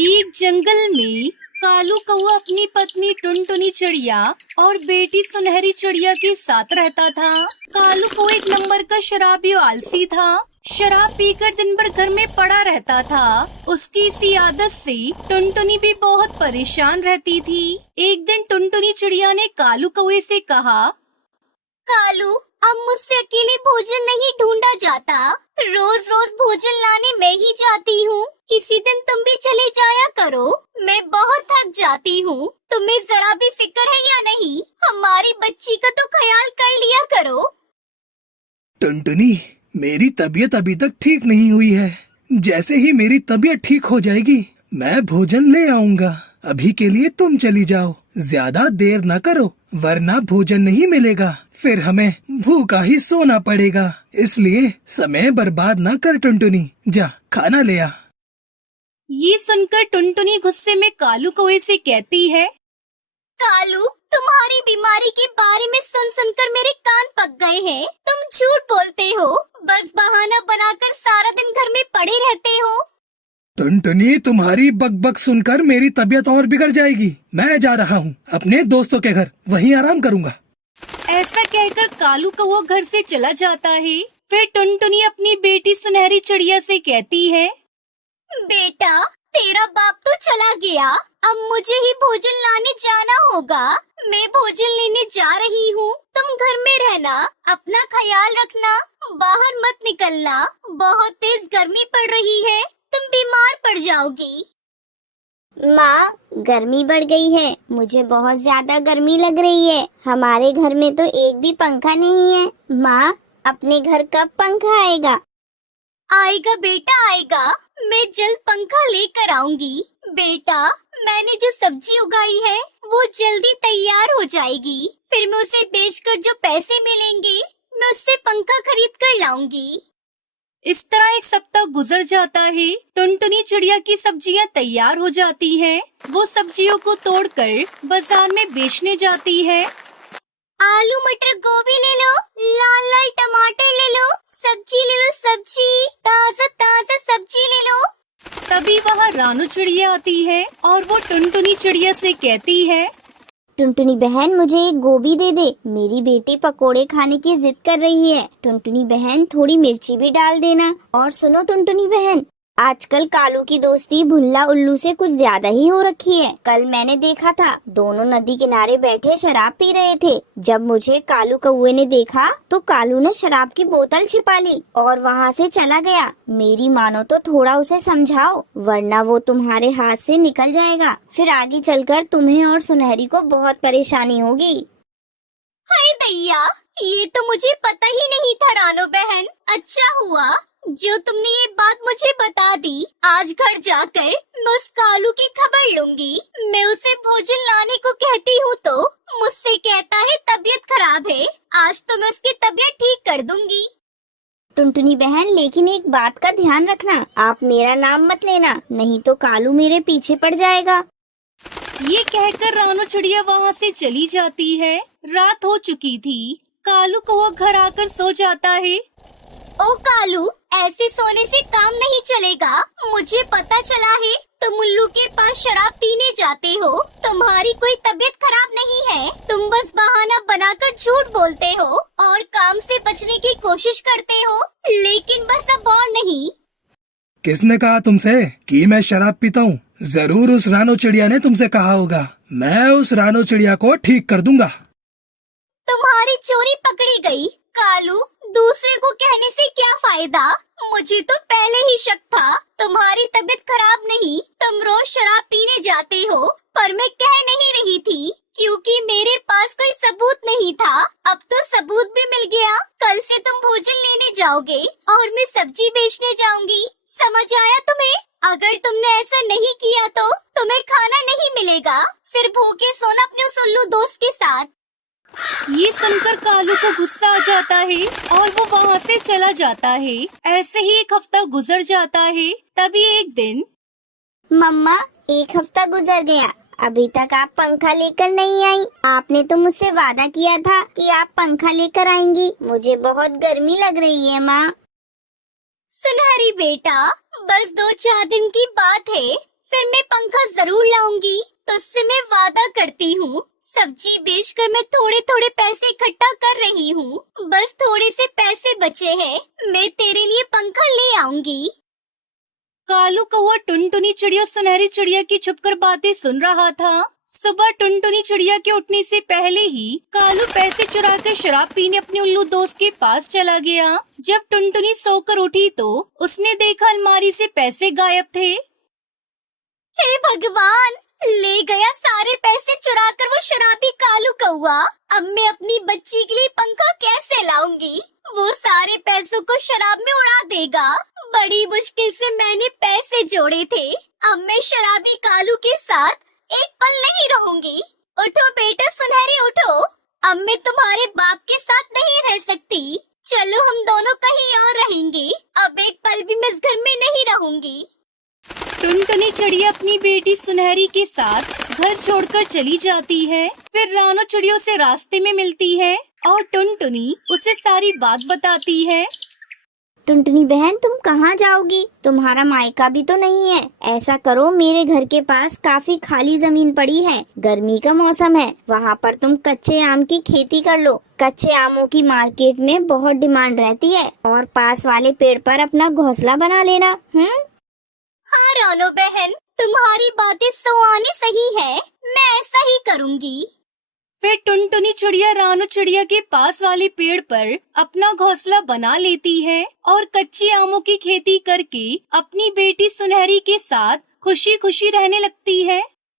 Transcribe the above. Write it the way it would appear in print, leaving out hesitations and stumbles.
एक जंगल में कालू कौआ अपनी पत्नी टुनटुनी चिड़िया और बेटी सुनहरी चिड़िया के साथ रहता था। कालू को एक नंबर का शराबी और आलसी था। शराब पीकर दिन भर घर में पड़ा रहता था। उसकी इसी आदत से टुनटुनी भी बहुत परेशान रहती थी। एक दिन टुनटुनी चिड़िया ने कालू कौए से कहा, कालू, अब मुझसे अकेले भोजन नहीं ढूंढा जाता। रोज रोज भोजन लाने मैं ही जाती हूँ। किसी दिन तुम भी चले जाया करो। मैं बहुत थक जाती हूँ। तुम्हें जरा भी फिक्र है या नहीं? हमारी बच्ची का तो ख्याल कर लिया करो। टुनटुनी, मेरी तबीयत अभी तक ठीक नहीं हुई है। जैसे ही मेरी तबीयत ठीक हो जाएगी मैं भोजन ले आऊंगा। अभी के लिए तुम चली जाओ। ज्यादा देर न करो वरना भोजन नहीं मिलेगा। फिर हमें भूखा ही सोना पड़ेगा। इसलिए समय बर्बाद न कर टुनटुनी, जा खाना ले आ। ये सुनकर टुनटुनी गुस्से में कालू कौए से कहती है, कालू, तुम्हारी बीमारी के बारे में सुन सुनकर मेरे कान पक गए हैं। तुम झूठ बोलते हो। बस बहाना बनाकर सारा दिन घर में पड़े रहते हो। टुनटुनी, तुम्हारी बकबक सुनकर मेरी तबीयत और बिगड़ जाएगी। मैं जा रहा हूँ अपने दोस्तों के घर, वहीं आराम करूँगा। ऐसा कहकर कालू कौआ घर से चला जाता है। फिर टुनटुनी अपनी बेटी सुनहरी चिड़िया से कहती है, बेटा, तेरा बाप तो चला गया। अब मुझे ही भोजन लाने जाना होगा। मैं भोजन लेने जा रही हूँ। तुम घर में रहना, अपना ख्याल रखना, बाहर मत निकलना। बहुत तेज गर्मी पड़ रही है, तुम बीमार पड़ जाओगी। माँ, गर्मी बढ़ गई है। मुझे बहुत ज्यादा गर्मी लग रही है। हमारे घर में तो एक भी पंखा नहीं है। माँ, अपने घर कब पंखा आएगा? आएगा बेटा, आएगा। मैं जल्द पंखा लेकर आऊंगी। बेटा, मैंने जो सब्जी उगाई है वो जल्दी तैयार हो जाएगी। फिर मैं उसे बेचकर जो पैसे मिलेंगे मैं उससे पंखा खरीद कर लाऊंगी। इस तरह एक सप्ताह गुजर जाता है। टुनटुनी चिड़िया की सब्जियां तैयार हो जाती हैं। वो सब्जियों को तोड़कर बाजार में बेचने जाती है। आलू, मटर, गोभी ले लो, लाल लाल टमाटर ले लो, सब्जी ले लो, सब्जी, ताजा ताजा सब्जी ले लो। तभी वहाँ रानू चिड़िया आती है और वो टुनटुनी चिड़िया से कहती है, टुनटुनी बहन, मुझे एक गोभी दे दे। मेरी बेटी पकोड़े खाने की जिद कर रही है। टुनटुनी बहन, थोड़ी मिर्ची भी डाल देना। और सुनो टुनटुनी बहन, आजकल कालू की दोस्ती भुल्ला उल्लू से कुछ ज्यादा ही हो रखी है। कल मैंने देखा था, दोनों नदी किनारे बैठे शराब पी रहे थे। जब मुझे कालू कौए ने देखा तो कालू ने शराब की बोतल छिपा ली और वहाँ से चला गया। मेरी मानो तो थोड़ा उसे समझाओ, वरना वो तुम्हारे हाथ से निकल जाएगा। फिर आगे चलकर तुम्हें और सुनहरी को बहुत परेशानी होगी। हाय दैया, ये तो मुझे पता ही नहीं था रानो बहन। अच्छा हुआ जो तुमने ये बात मुझे बता दी। आज घर जाकर मैं उस कालू की खबर लूंगी। मैं उसे भोजन लाने को कहती हूँ तो मुझसे कहता है तबीयत खराब है। आज तो मैं उसकी तबीयत ठीक कर दूंगी। टुनटुनी बहन, लेकिन एक बात का ध्यान रखना, आप मेरा नाम मत लेना, नहीं तो कालू मेरे पीछे पड़ जाएगा। ये कहकर रानू चिड़िया वहाँ से चली जाती है। रात हो चुकी थी। कालू कौआ घर आकर सो जाता है। ओ कालू, ऐसे सोने से काम नहीं चलेगा। मुझे पता चला है तुम उल्लू के पास शराब पीने जाते हो। तुम्हारी कोई तबीयत खराब नहीं है। तुम बस बहाना बनाकर झूठ बोलते हो और काम से बचने की कोशिश करते हो, लेकिन बस अब और नहीं। किसने कहा तुमसे कि मैं शराब पीता हूँ? जरूर उस रानो चिड़िया ने तुमसे कहा होगा। मैं उस रानो चिड़िया को ठीक कर दूंगा। तुम्हारी चोरी पकड़ी गई। कालू, दूसरे को कहने से क्या फायदा? मुझे तो पहले ही शक था तुम्हारी तबीयत खराब नहीं। तुम रोज शराब पीने जाते हो, पर मैं कह नहीं रही थी क्योंकि मेरे पास कोई सबूत नहीं था। अब तो सबूत भी मिल गया। कल से तुम भोजन लेने जाओगे और मैं सब्जी बेचने जाऊंगी। समझ आया तुम्हें? अगर तुमने ऐसा नहीं किया तो तुम्हें खाना नहीं मिलेगा। फिर भूखे सोना अपने उस उल्लू दोस्त के साथ। ये सुनकर कालू को गुस्सा आ जाता है और वो वहाँ से चला जाता है। ऐसे ही एक हफ्ता गुजर जाता है। तभी एक दिन, मम्मा, एक हफ्ता गुजर गया, अभी तक आप पंखा लेकर नहीं आई। आपने तो मुझसे वादा किया था कि आप पंखा लेकर आएंगी। मुझे बहुत गर्मी लग रही है माँ। सुनहरी बेटा, बस 2-4 दिन की बात है, फिर मैं पंखा जरूर लाऊंगी। तुझसे मैं वादा करती हूँ, सब्जी बेचकर मैं थोड़े थोड़े पैसे इकट्ठा कर रही हूँ। बस थोड़े से पैसे बचे हैं, मैं तेरे लिए पंखा ले आऊंगी। कालू कौआ टुनटुनी चिड़िया सुनहरी चिड़िया की छुपकर बातें सुन रहा था। सुबह टुनटुनी चिड़िया के उठने से पहले ही कालू पैसे चुराकर शराब पीने अपने उल्लू दोस्त के पास चला गया। जब टुनटुनी सोकर उठी तो उसने देखा अलमारी से पैसे गायब थे। हे भगवान, ले गया सारे पैसे चुराकर वो शराबी कालू कौआ। अब मैं अपनी बच्ची के लिए पंखा कैसे लाऊंगी? वो सारे पैसों को शराब में उड़ा देगा। बड़ी मुश्किल से मैंने पैसे जोड़े थे। अब मैं शराबी कालू के साथ एक पल नहीं रहूंगी। उठो बेटा सुनहरी उठो, अब मैं तुम्हारे बाप के साथ नहीं रह सकती। चलो हम दोनों कहीं और रहेंगे। अब एक पल भी मैं इस घर में नहीं रहूंगी। टुनटुनी चिड़िया अपनी बेटी सुनहरी के साथ घर छोड़कर चली जाती है। फिर रानो चिड़ियों से रास्ते में मिलती है और टुनटुनी उसे सारी बात बताती है। टुनटुनी बहन, तुम कहाँ जाओगी? तुम्हारा मायका भी तो नहीं है। ऐसा करो, मेरे घर के पास काफी खाली जमीन पड़ी है। गर्मी का मौसम है, वहाँ पर तुम कच्चे आम की खेती कर लो। कच्चे आमों की मार्केट में बहुत डिमांड रहती है। और पास वाले पेड़ पर अपना घोंसला बना लेना। हाँ रानो बहन, तुम्हारी बातें सौ आने सही है। मैं ऐसा ही करूँगी। फिर टुनटुनी चिड़िया रानो चिड़िया के पास वाले पेड़ पर अपना घोंसला बना लेती है और कच्चे आमों की खेती करके अपनी बेटी सुनहरी के साथ खुशी खुशी रहने लगती है।